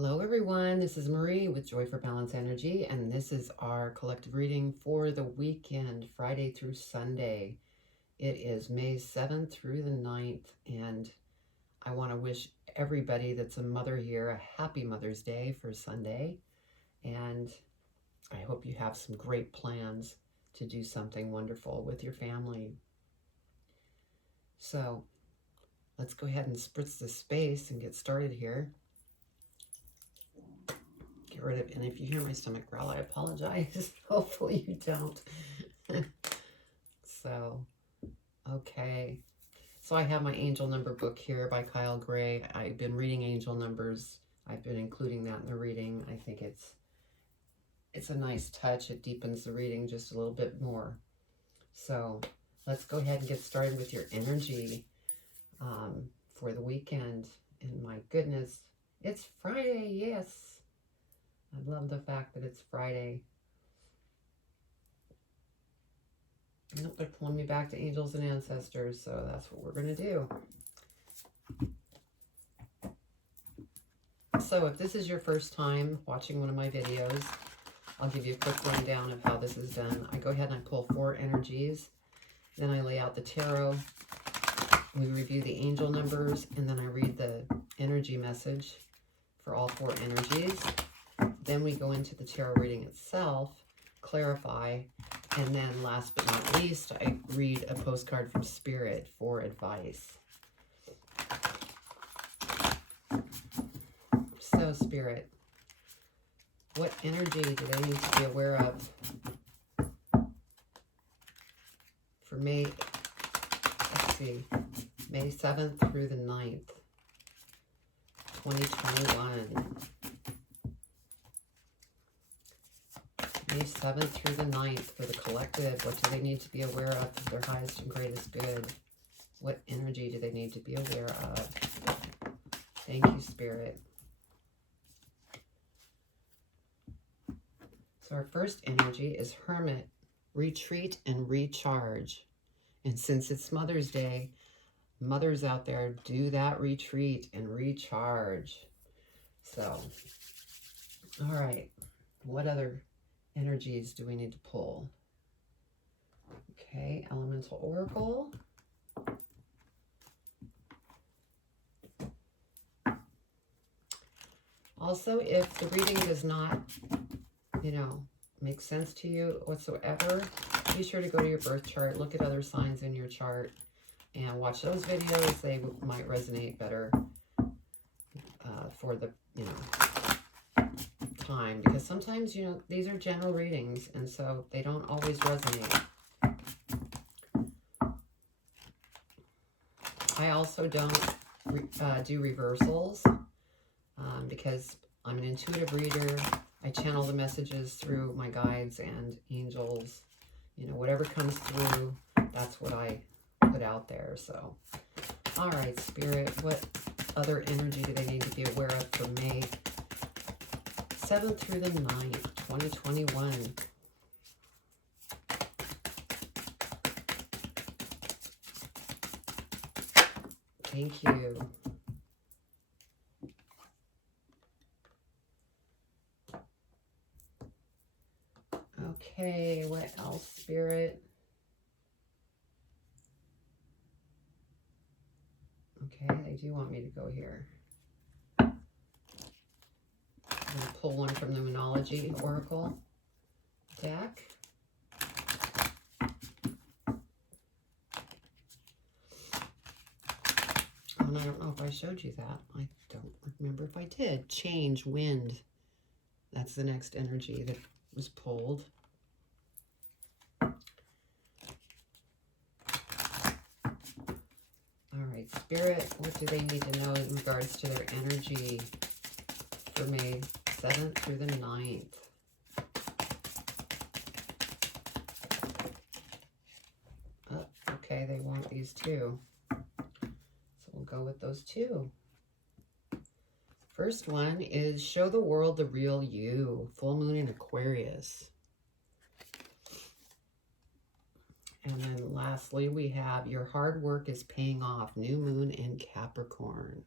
Hello everyone, this is Marie with Joy for Balance Energy, and this is our collective reading for the weekend, Friday through Sunday. It is May 7th through the 9th, and I want to wish everybody that's a mother here a happy Mother's Day for Sunday, and I hope you have some great plans to do something wonderful with your family. So let's go ahead and spritz the space and get started here. Get rid of, and if you hear my stomach growl, I apologize. Hopefully you don't. So, okay. So I have my angel number book here by Kyle Gray. I've been reading angel numbers. I've been including that in the reading. I think it's a nice touch. It deepens the reading just a little bit more. So let's go ahead and get started with your energy for the weekend. And my goodness, it's Friday, yes. I love the fact that it's Friday. Nope, they're pulling me back to angels and ancestors, so that's what we're going to do. So if this is your first time watching one of my videos, I'll give you a quick rundown of how this is done. I go ahead and I pull 4 energies, then I lay out the tarot, we review the angel numbers, and then I read the energy message for all 4 energies. Then we go into the tarot reading itself, clarify, and then last but not least, I read a postcard from Spirit for advice. So Spirit, what energy do they need to be aware of for May 7th through the 9th, 2021. May 7th through the 9th for the collective. What do they need to be aware of for their highest and greatest good? What energy do they need to be aware of? Thank you, Spirit. So our first energy is Hermit, retreat and recharge. And since it's Mother's Day, mothers out there, do that retreat and recharge. So, all right, what other energies do we need to pull? Okay, Elemental Oracle. Also, if the reading does not, make sense to you whatsoever, be sure to go to your birth chart, look at other signs in your chart, and watch those videos. They might resonate better for the, time, because sometimes, these are general readings, and so they don't always resonate. I also don't do reversals because I'm an intuitive reader. I channel the messages through my guides and angels. Whatever comes through, that's what I put out there. So, all right, Spirit, what other energy do they need to be aware of for May 7th through the 9th, 2021? Thank you. Okay, what else, Spirit? Okay, they do want me to go here. I'm going to pull one from the Moonology Oracle deck. And I don't know if I showed you that. I don't remember if I did. Change, wind. That's the next energy that was pulled. All right, Spirit, what do they need to know in regards to their energy for May 7th through the 9th? Oh, okay, they want these two. So we'll go with those two. First one is show the world the real you. Full moon in Aquarius. And then lastly, we have your hard work is paying off. New moon in Capricorn.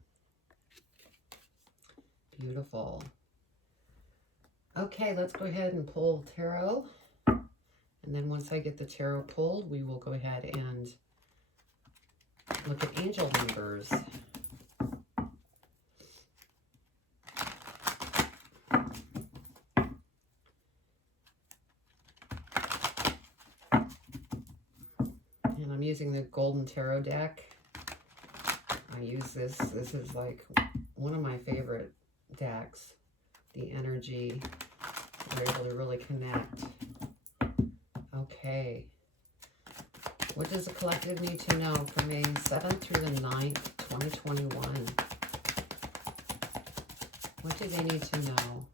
Beautiful. Okay, let's go ahead and pull tarot. And then once I get the tarot pulled, we will go ahead and look at angel numbers. And I'm using the Golden Tarot deck. I use this. This is like one of my favorite decks. The energy, we're able to really connect. Okay. What does the collective need to know from May 7th through the 9th, 2021? What do they need to know?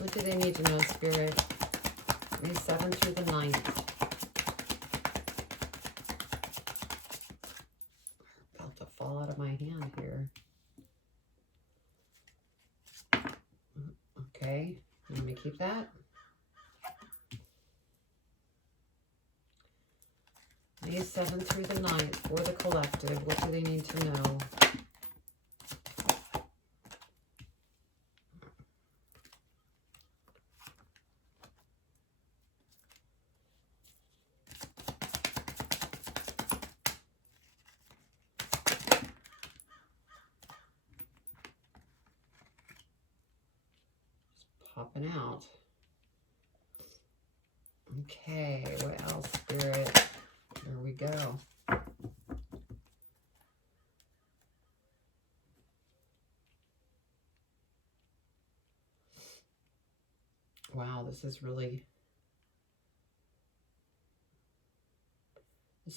What do they need to know, Spirit? May 7th through the 9th. About to fall out of my hand here. Okay, let me keep that. May 7th through the 9th for the collective. What do they need to know? Popping out. Okay, what else, Spirit? Here we go. Wow, this is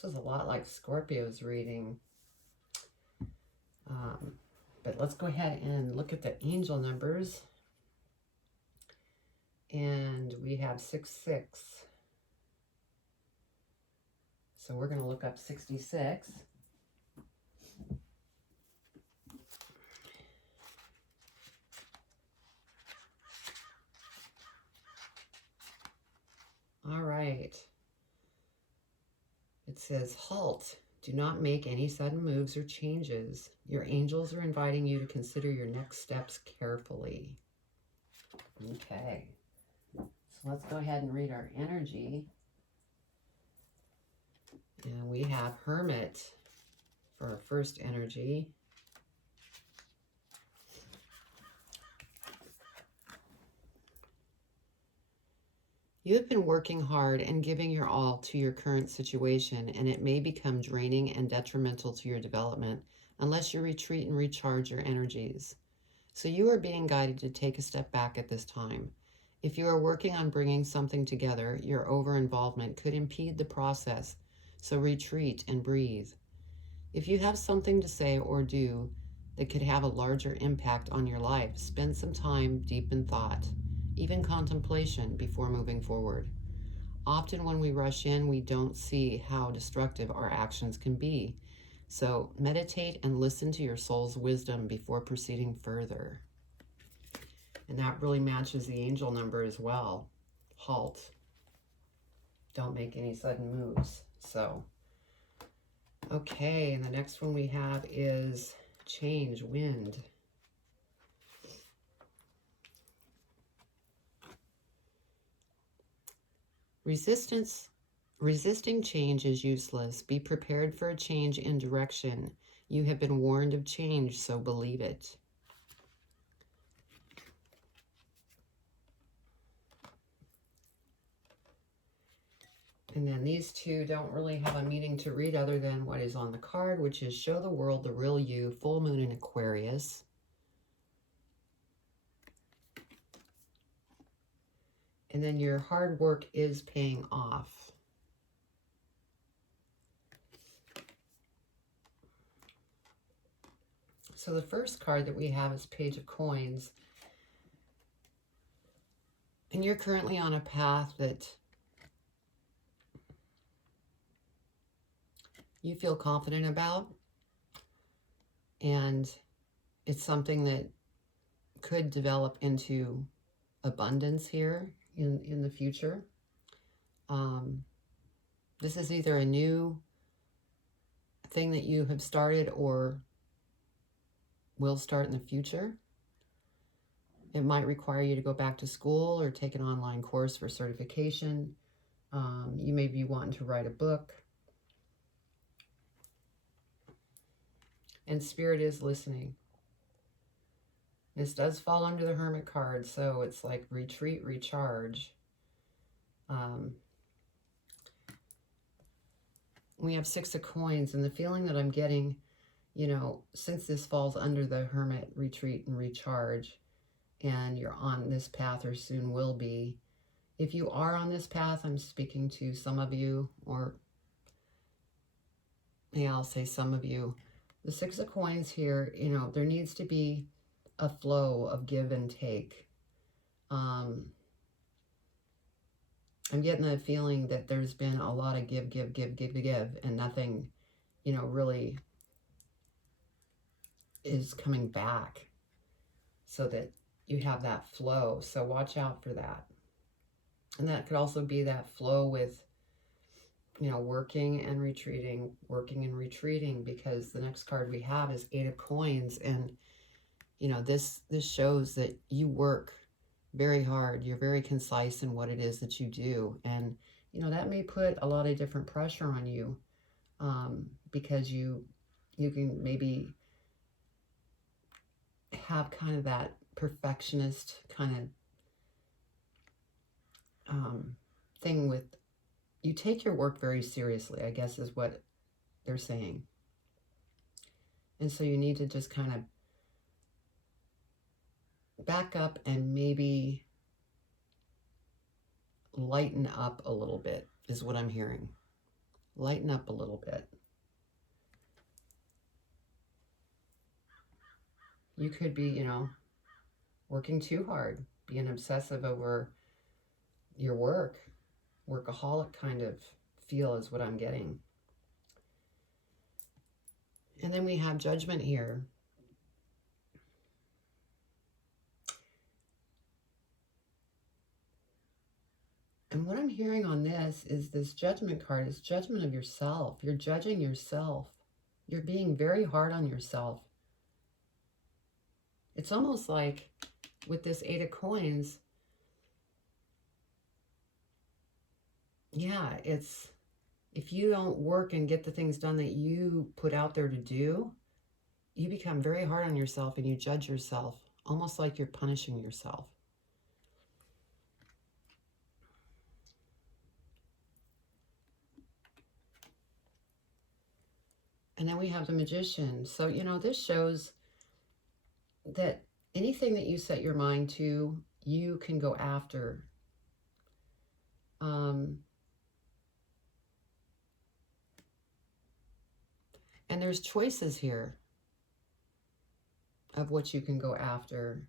a lot like Scorpio's reading. But let's go ahead and look at the angel numbers. And we have 66. So we're going to look up 66. All right. It says, halt. Do not make any sudden moves or changes. Your angels are inviting you to consider your next steps carefully. Okay. So let's go ahead and read our energy. And we have Hermit for our first energy. You have been working hard and giving your all to your current situation, and it may become draining and detrimental to your development unless you retreat and recharge your energies. So you are being guided to take a step back at this time. If you are working on bringing something together, your over-involvement could impede the process, so retreat and breathe. If you have something to say or do that could have a larger impact on your life, spend some time deep in thought, even contemplation, before moving forward. Often when we rush in, we don't see how destructive our actions can be. So meditate and listen to your soul's wisdom before proceeding further. And that really matches the angel number as well. Halt. Don't make any sudden moves. So, okay, and the next one we have is change, wind. Resisting change is useless. Be prepared for a change in direction. You have been warned of change, so believe it. And then these two don't really have a meaning to read other than what is on the card, which is show the world the real you, full moon in Aquarius. And then your hard work is paying off. So the first card that we have is Page of Coins. And you're currently on a path that you feel confident about. And it's something that could develop into abundance here in the future. This is either a new thing that you have started or will start in the future. It might require you to go back to school or take an online course for certification. You may be wanting to write a book. And Spirit is listening. This does fall under the Hermit card, so it's like retreat, recharge. We have 6 of coins, and the feeling that I'm getting, you know, since this falls under the Hermit, retreat and recharge, and you're on this path or soon will be. If you are on this path, I'm speaking to some of you, or yeah, I'll say some of you. The 6 of coins here, you know, there needs to be a flow of give and take. I'm getting the feeling that there's been a lot of give, and nothing, you know, really is coming back, so that you have that flow. So watch out for that. And that could also be that flow with, you know, working and retreating, because the next card we have is 8 of coins. And, you know, this shows that you work very hard. You're very concise in what it is that you do. And, you know, that may put a lot of different pressure on you, because you can maybe have kind of that perfectionist kind of thing with, you take your work very seriously, I guess is what they're saying. And so you need to just kind of back up and maybe lighten up a little bit, is what I'm hearing. Lighten up a little bit. You could be, you know, working too hard, being obsessive over your work, workaholic kind of feel is what I'm getting. And then we have Judgment here. And what I'm hearing on this is this Judgment card is judgment of yourself. You're judging yourself. You're being very hard on yourself. It's almost like with this 8 of coins, yeah, it's, if you don't work and get the things done that you put out there to do, you become very hard on yourself and you judge yourself, almost like you're punishing yourself. And then we have the Magician. So, you know, this shows that anything that you set your mind to, you can go after. And there's choices here of what you can go after.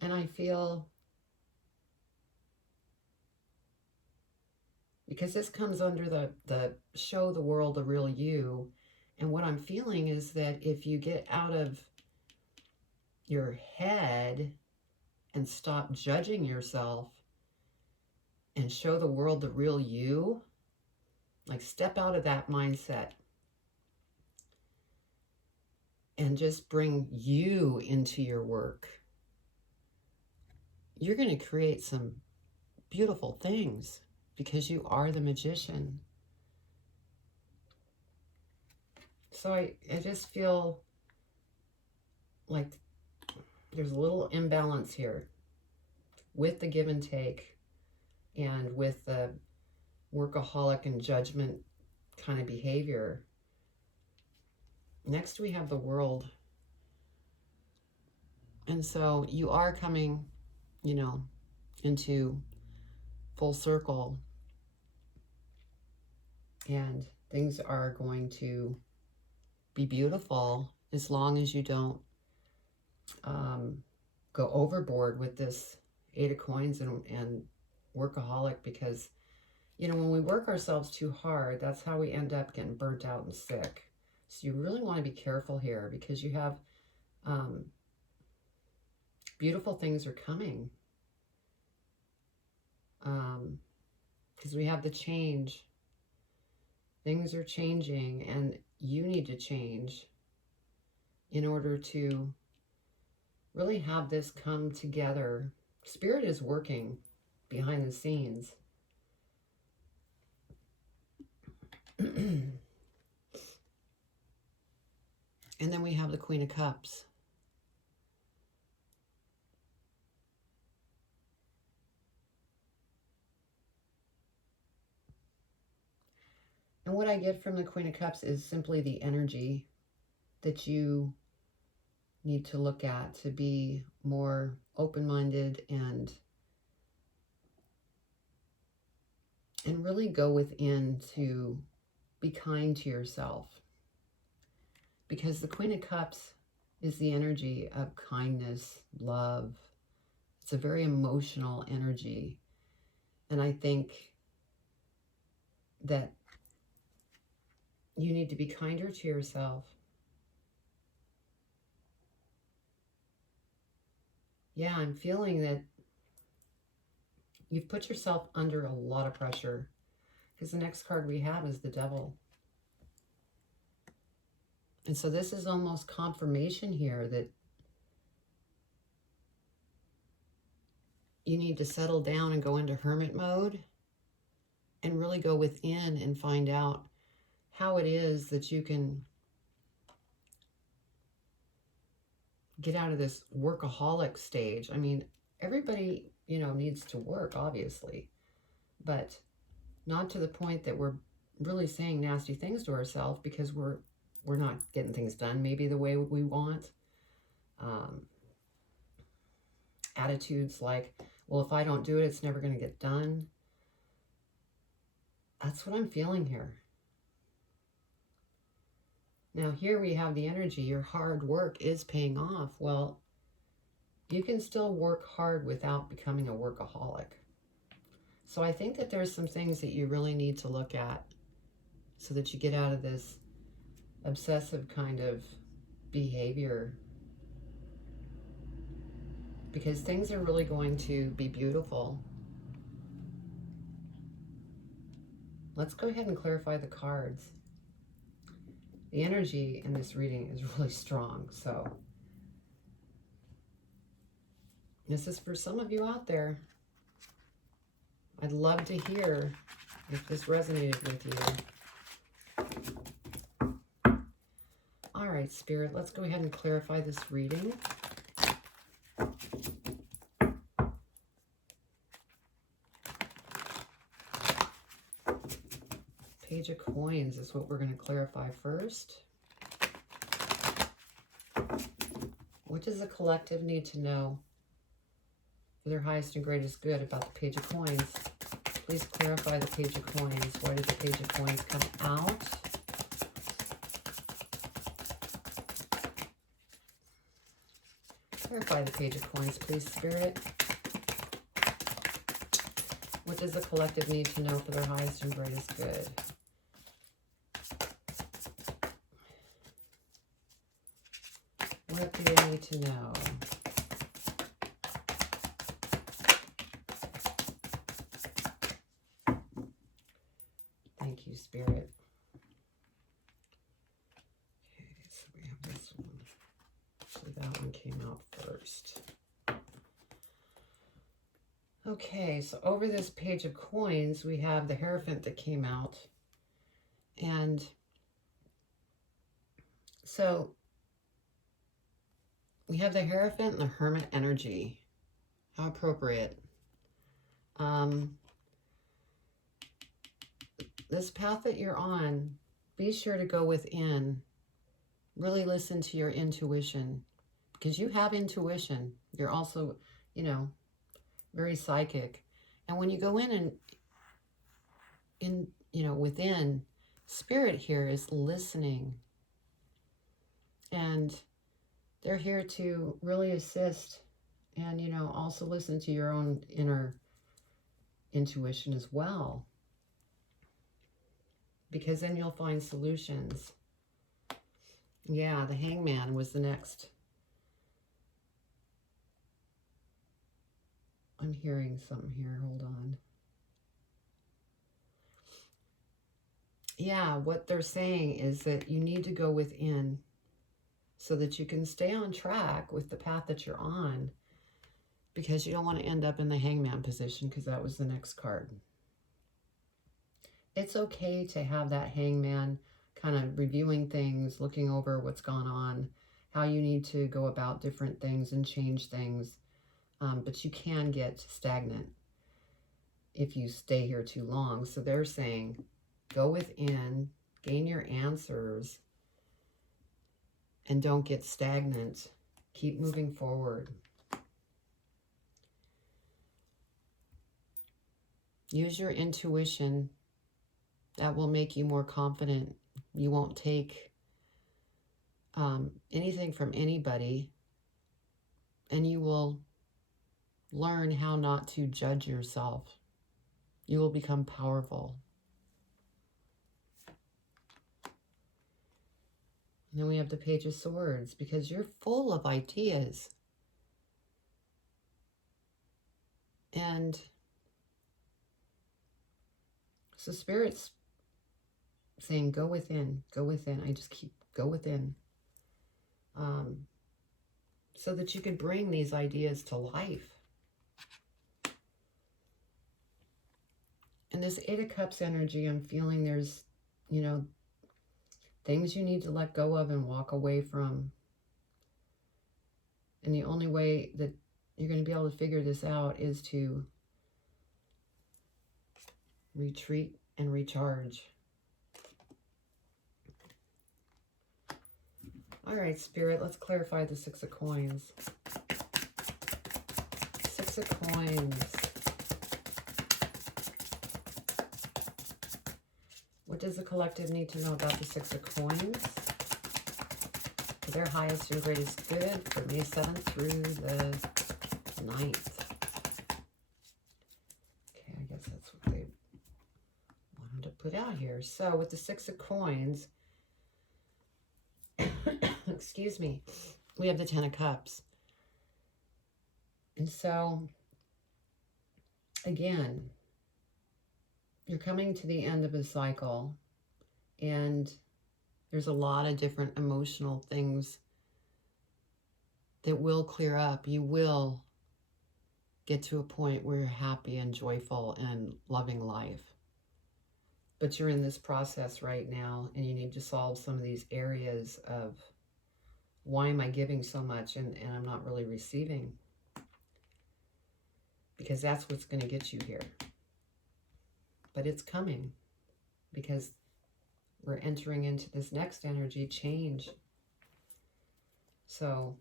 And I feel, because this comes under the show the world the real you, and what I'm feeling is that if you get out of your head and stop judging yourself and show the world the real you, like step out of that mindset and just bring you into your work, you're going to create some beautiful things, because you are the Magician. So I just feel like there's a little imbalance here with the give and take and with the workaholic and judgment kind of behavior. Next we have the World. And so you are coming, you know, into full circle, and things are going to be beautiful as long as you don't go overboard with this 8 of coins and workaholic, because, you know, when we work ourselves too hard, that's how we end up getting burnt out and sick. So you really want to be careful here, because you have beautiful things are coming. Because we have the change. Things are changing, and you need to change in order to really have this come together. Spirit is working behind the scenes. And then we have the Queen of Cups. And what I get from the Queen of Cups is simply the energy that you need to look at to be more open-minded and really go within to be kind to yourself. Because the Queen of Cups is the energy of kindness, love. It's a very emotional energy. And I think that you need to be kinder to yourself. Yeah, I'm feeling that you've put yourself under a lot of pressure, because the next card we have is the Devil. And so this is almost confirmation here that you need to settle down and go into hermit mode and really go within and find out how it is that you can get out of this workaholic stage. I mean, everybody, needs to work, obviously, but not to the point that we're really saying nasty things to ourselves because we're not getting things done maybe the way we want. Attitudes like, well, if I don't do it, it's never going to get done. That's what I'm feeling here. Now here we have the energy. Your hard work is paying off. Well, you can still work hard without becoming a workaholic. So I think that there's some things that you really need to look at so that you get out of this obsessive kind of behavior. Because things are really going to be beautiful. Let's go ahead and clarify the cards. The energy in this reading is really strong, so this is for some of you out there. I'd love to hear if this resonated with you. All right, Spirit, let's go ahead and clarify this reading. Page of Coins is what we're going to clarify first. What does the collective need to know for their highest and greatest good about the Page of Coins? Please clarify the Page of Coins. Why did the Page of Coins come out? Clarify the Page of Coins, please, Spirit. What does the collective need to know for their highest and greatest good? What do they need to know? Thank you, Spirit. Okay, so we have this one. Actually, that one came out first. Okay, so over this Page of Coins, we have the Hierophant that came out. And so we have the Hierophant and the Hermit energy. How appropriate. This path that you're on, be sure to go within. Really listen to your intuition, because you have intuition. You're also, very psychic. And when you go in within, Spirit here is listening. And they're here to really assist and, also listen to your own inner intuition as well. Because then you'll find solutions. Yeah, the Hangman was the next I'm hearing something here. Hold on. Yeah, what they're saying is that you need to go within so that you can stay on track with the path that you're on, because you don't want to end up in the hangman position, because that was the next card. It's okay to have that hangman kind of reviewing things, looking over what's gone on, how you need to go about different things and change things. But you can get stagnant if you stay here too long. So they're saying, go within, gain your answers, and don't get stagnant. Keep moving forward. Use your intuition. That will make you more confident. You won't take anything from anybody, and you will learn how not to judge yourself. You will become powerful. And then we have the Page of Swords, because you're full of ideas. And so Spirit's saying, go within, go within. I just keep, go within. So that you can bring these ideas to life. And this Eight of Cups energy, I'm feeling there's, you know, things you need to let go of and walk away from. And the only way that you're going to be able to figure this out is to retreat and recharge. All right, Spirit, let's clarify the Six of Coins. Six of Coins. What does the collective need to know about the Six of Coins? For their highest and greatest good for May 7th through the 9th. Okay, I guess that's what they wanted to put out here. So with the Six of Coins, excuse me, we have the Ten of Cups. And so, again, you're coming to the end of a cycle, and there's a lot of different emotional things that will clear up. You will get to a point where you're happy and joyful and loving life. But you're in this process right now, and you need to solve some of these areas of, why am I giving so much and I'm not really receiving? Because that's what's going to get you here. But it's coming, because we're entering into this next energy, change. So,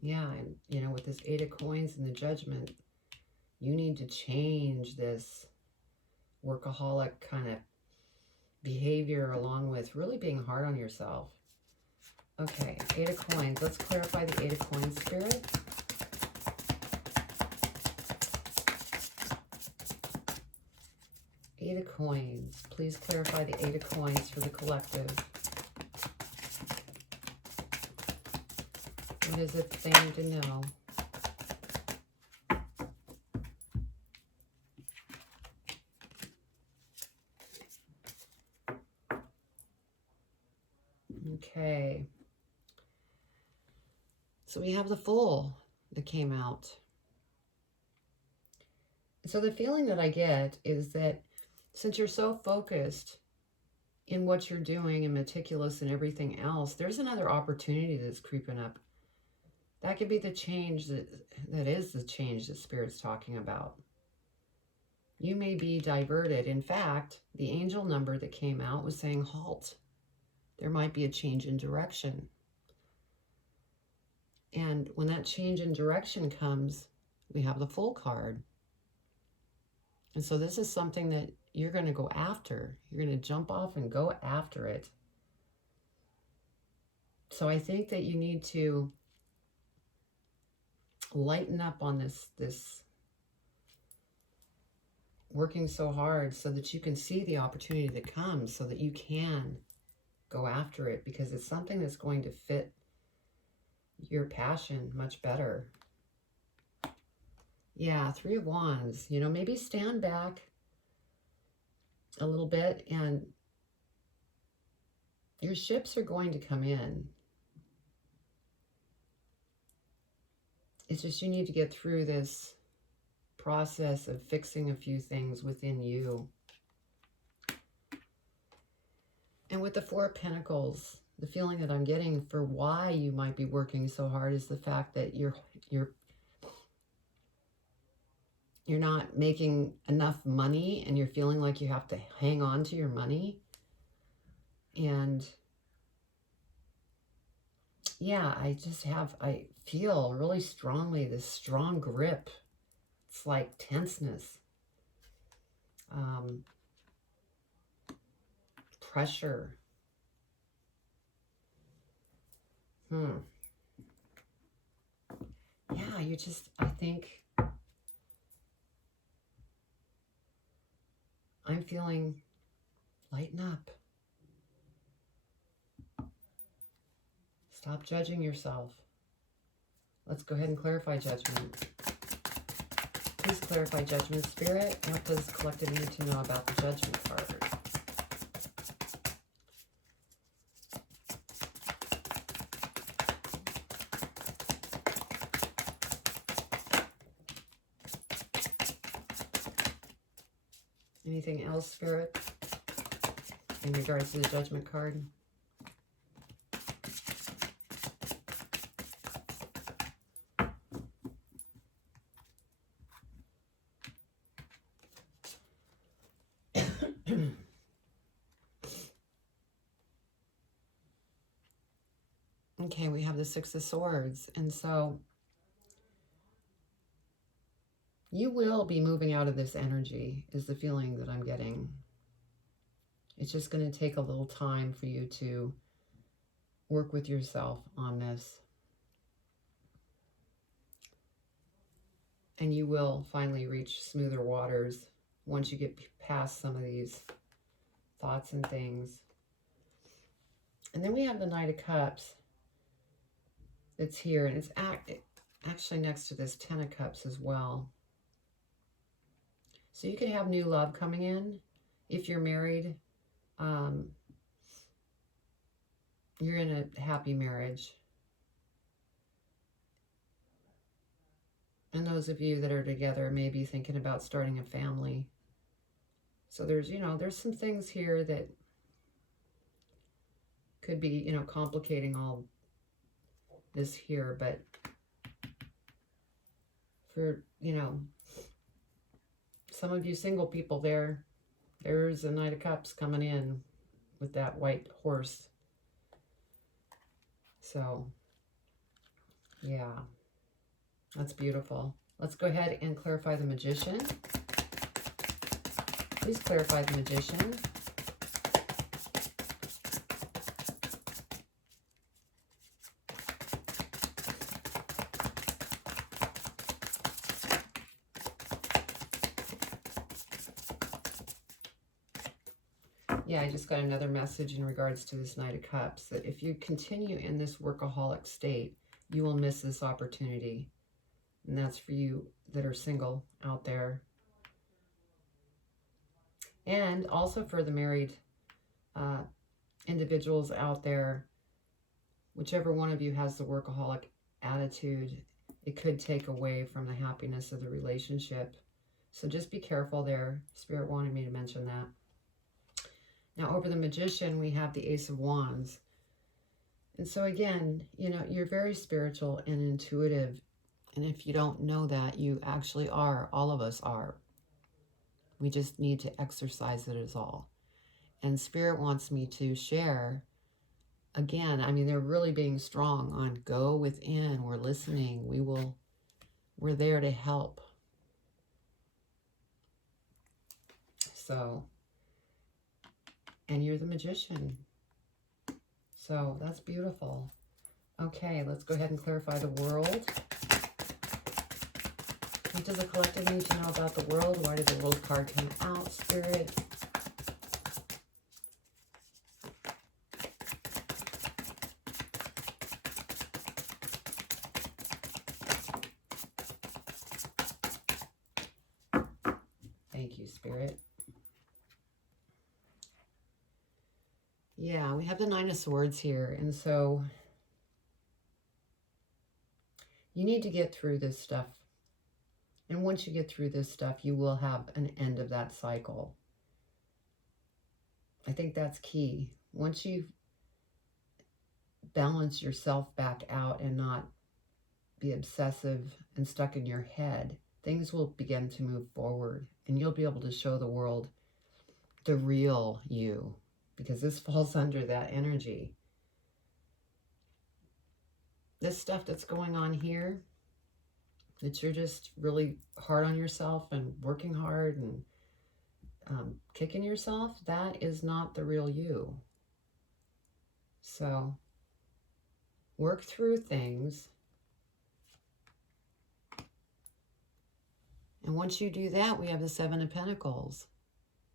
yeah, and you know, with this Eight of Coins and the Judgment, you need to change this workaholic kind of behavior, along with really being hard on yourself. Okay, Eight of Coins. Let's clarify the Eight of Coins, Spirit. Eight of Coins. Please clarify the Eight of Coins for the collective. What is it they need to know? Okay. So we have the Fool that came out. So the feeling that I get is that since you're so focused in what you're doing and meticulous in everything else, there's another opportunity that's creeping up. That could be the change that is the change that Spirit's talking about. You may be diverted. In fact, the angel number that came out was saying halt. There might be a change in direction. And when that change in direction comes, we have the Fool card. And so this is something that you're going to go after. You're going to jump off and go after it. So I think that you need to lighten up on this working so hard, so that you can see the opportunity that comes, so that you can go after it, because it's something that's going to fit your passion much better. Yeah, Three of Wands. You know, maybe stand back a little bit, and your ships are going to come in. It's just you need to get through this process of fixing a few things within you. And with the Four of Pentacles, the feeling that I'm getting for why you might be working so hard is the fact that you're not making enough money, and you're feeling like you have to hang on to your money. And yeah, I feel really strongly this strong grip. It's like tenseness, pressure. Yeah, I think I'm feeling lighten up. Stop judging yourself. Let's go ahead and clarify judgment. Please clarify judgment, Spirit. What does the collective need to know about the judgment card? Anything else, Spirit, in regards to the judgment card? Okay, we have the Six of Swords, and so you will be moving out of this energy, is the feeling that I'm getting. It's just going to take a little time for you to work with yourself on this. And you will finally reach smoother waters once you get past some of these thoughts and things. And then we have the Knight of Cups that's here, and it's actually next to this Ten of Cups as well. So you could have new love coming in. If you're married, you're in a happy marriage. And those of you that are together may be thinking about starting a family. So there's, there's some things here that could be, complicating all this here. But for, some of you single people there's a Knight of Cups coming in with that white horse. So, yeah, that's beautiful. Let's go ahead and clarify the Magician. Please clarify the Magician. Yeah, I just got another message in regards to this Knight of Cups, that if you continue in this workaholic state, you will miss this opportunity. And that's for you that are single out there. And also for the married individuals out there, whichever one of you has the workaholic attitude, it could take away from the happiness of the relationship. So just be careful there. Spirit wanted me to mention that. Now over the Magician, we have the Ace of Wands. And so again, you're very spiritual and intuitive. And if you don't know that, you actually are. All of us are. We just need to exercise it as all. And Spirit wants me to share, again, they're really being strong on go within. We're listening. We're there to help. So, and you're the Magician. So that's beautiful. Okay, let's go ahead and clarify the world. What does the collective need to know about the world? Why did the World card come out, Spirit? Thank you, Spirit. Yeah, we have the Nine of Swords here. And so you need to get through this stuff. And once you get through this stuff, you will have an end of that cycle. I think that's key. Once you balance yourself back out and not be obsessive and stuck in your head, things will begin to move forward. And you'll be able to show the world the real you, because this falls under that energy. This stuff that's going on here, that you're just really hard on yourself and working hard and kicking yourself, that is not the real you. So work through things. And once you do that, we have the Seven of Pentacles.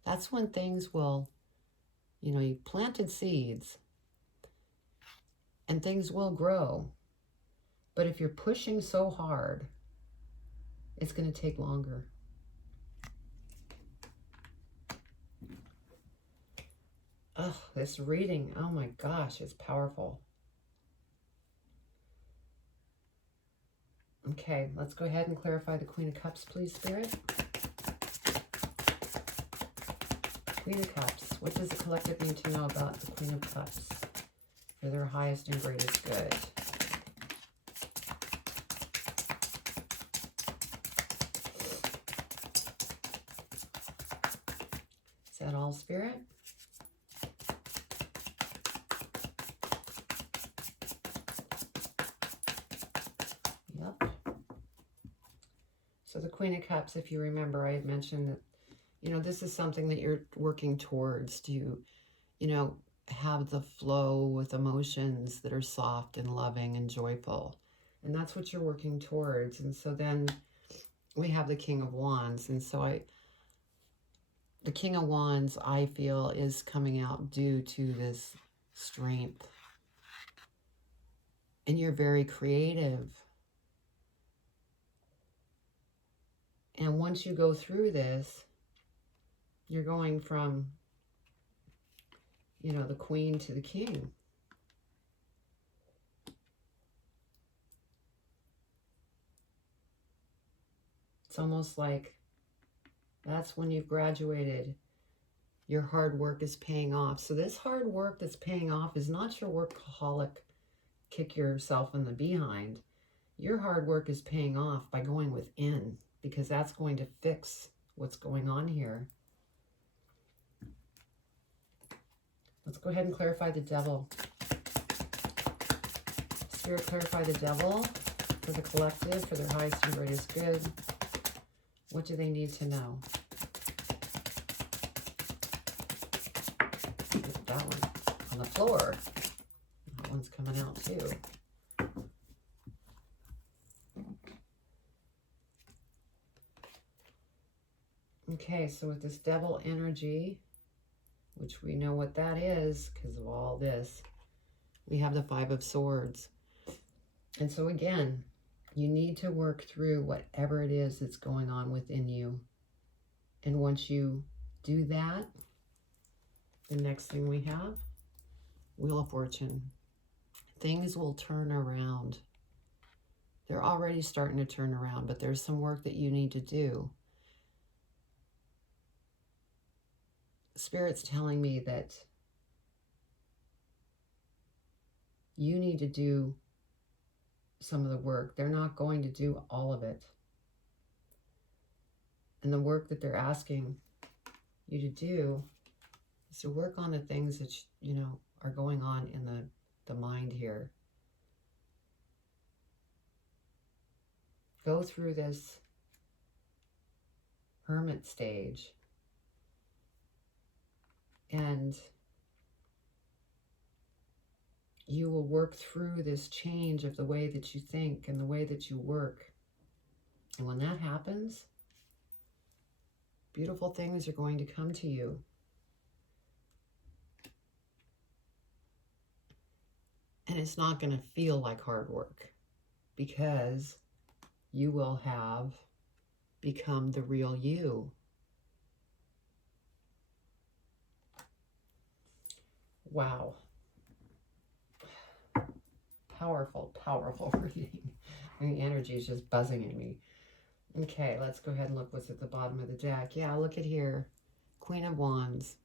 That's when things will, you planted seeds and things will grow. But if you're pushing so hard, it's going to take longer. Oh, this reading, oh my gosh, it's powerful. Okay, let's go ahead and clarify the Queen of Cups, please, Spirit. Queen of Cups, what does the collective need to know about the Queen of Cups for their highest and greatest good? Is that all, Spirit? Yep. So the Queen of Cups, if you remember, I had mentioned that, this is something that you're working towards to, have the flow with emotions that are soft and loving and joyful. And that's what you're working towards. And so then we have the King of Wands. And so the King of Wands, I feel, is coming out due to this strength. And you're very creative. And once you go through this, you're going from, the Queen to the King. It's almost like that's when you've graduated. Your hard work is paying off. So this hard work that's paying off is not your workaholic, kick yourself in the behind. Your hard work is paying off by going within, because that's going to fix what's going on here. Let's go ahead and clarify the Devil. Spirit, clarify the Devil for the collective, for their highest and greatest good. What do they need to know? That one on the floor. That one's coming out too. Okay, so with this Devil energy, which we know what that is because of all this, we have the Five of Swords. And so again, you need to work through whatever it is that's going on within you. And once you do that, the next thing we have, Wheel of Fortune. Things will turn around. They're already starting to turn around, but there's some work that you need to do. Spirit's telling me that you need to do some of the work. They're not going to do all of it. And the work that they're asking you to do is to work on the things that, are going on in the mind here. Go through this hermit stage. And you will work through this change of the way that you think and the way that you work. And when that happens, beautiful things are going to come to you. And it's not going to feel like hard work, because you will have become the real you. Wow. Powerful, powerful reading. And the energy is just buzzing in me. Okay, let's go ahead and look what's at the bottom of the deck. Yeah, look at here. Queen of Wands.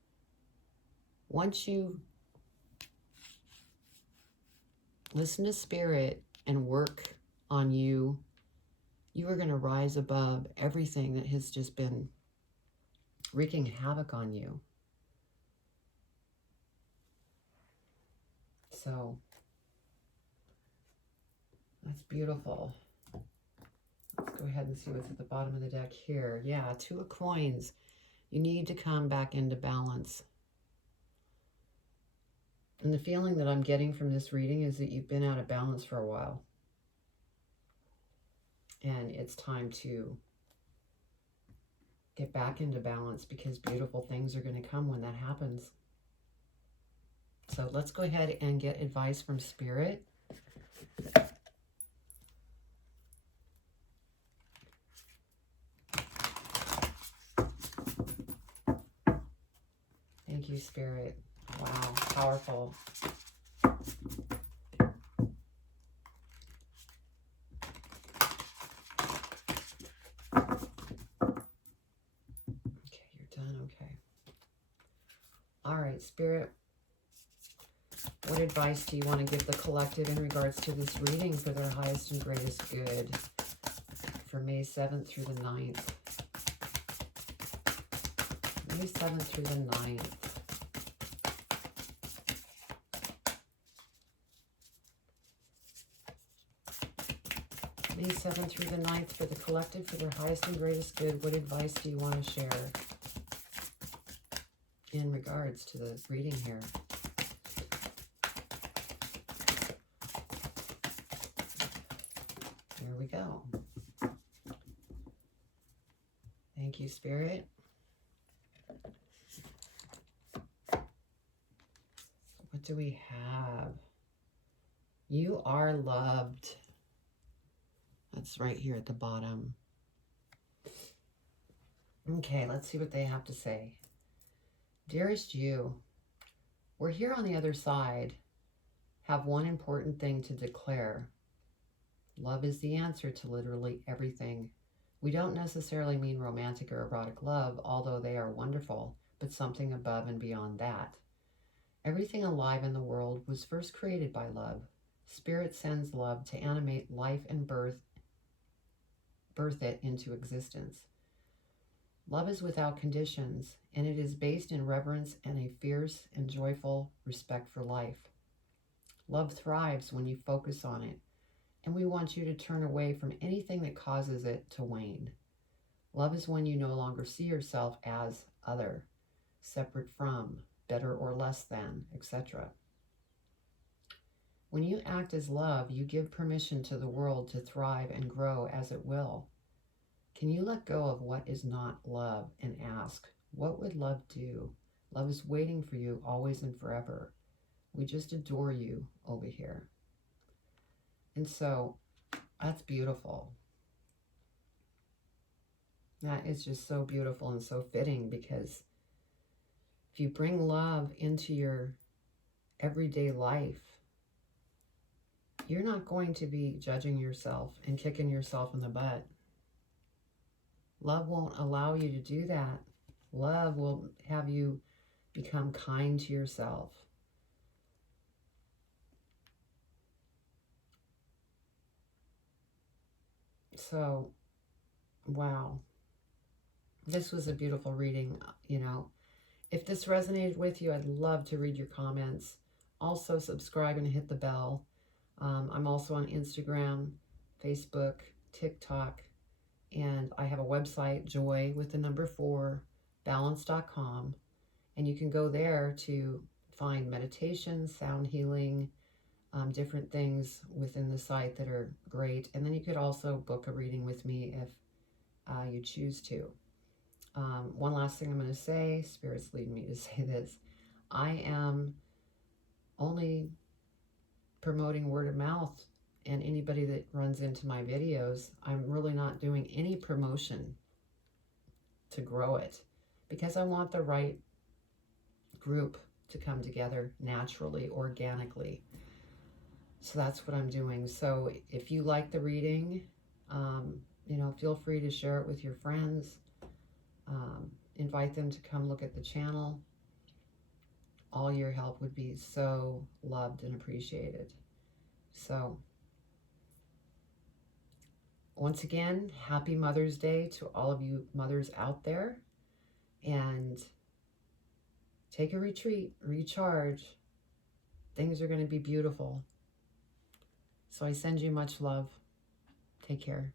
Once you listen to Spirit and work on you, you are going to rise above everything that has just been wreaking havoc on you. So, that's beautiful. Let's go ahead and see what's at the bottom of the deck here. Yeah, Two of Coins. You need to come back into balance. And the feeling that I'm getting from this reading is that you've been out of balance for a while. And it's time to get back into balance, because beautiful things are going to come when that happens. So let's go ahead and get advice from Spirit. Thank you, Spirit. Wow, powerful. Okay, you're done. Okay. All right, Spirit. What advice do you want to give the collective in regards to this reading for their highest and greatest good for May 7th through the 9th? May 7th through the 9th. May 7th through the 9th for the collective for their highest and greatest good. What advice do you want to share in regards to the reading here? There we go. Thank you, Spirit. What do we have? You are loved. That's right here at the bottom. Okay, let's see what they have to say. Dearest you, we're here on the other side. Have one important thing to declare. Love is the answer to literally everything. We don't necessarily mean romantic or erotic love, although they are wonderful, but something above and beyond that. Everything alive in the world was first created by love. Spirit sends love to animate life and birth it into existence. Love is without conditions, and it is based in reverence and a fierce and joyful respect for life. Love thrives when you focus on it, and we want you to turn away from anything that causes it to wane. Love is when you no longer see yourself as other, separate from, better or less than, etc. When you act as love, you give permission to the world to thrive and grow as it will. Can you let go of what is not love and ask, what would love do? Love is waiting for you always and forever. We just adore you over here. And so that's beautiful. That is just so beautiful and so fitting, because if you bring love into your everyday life, you're not going to be judging yourself and kicking yourself in the butt. Love won't allow you to do that. Love will have you become kind to yourself. So, wow. This was a beautiful reading. You know, if this resonated with you, I'd love to read your comments. Also, subscribe and hit the bell. I'm also on Instagram, Facebook, TikTok, and I have a website, joy with the number 4, balance.com, and you can go there to find meditation, sound healing, different things within the site that are great. And then you could also book a reading with me if you choose to. One last thing I'm going to say, Spirit's leading me to say this. I am only promoting word of mouth, and anybody that runs into my videos, I'm really not doing any promotion to grow it, because I want the right group to come together naturally, organically. So that's what I'm doing. So if you like the reading, feel free to share it with your friends. Invite them to come look at the channel. All your help would be so loved and appreciated. So once again, happy Mother's Day to all of you mothers out there. And take a retreat, recharge. Things are going to be beautiful. So I send you much love. Take care.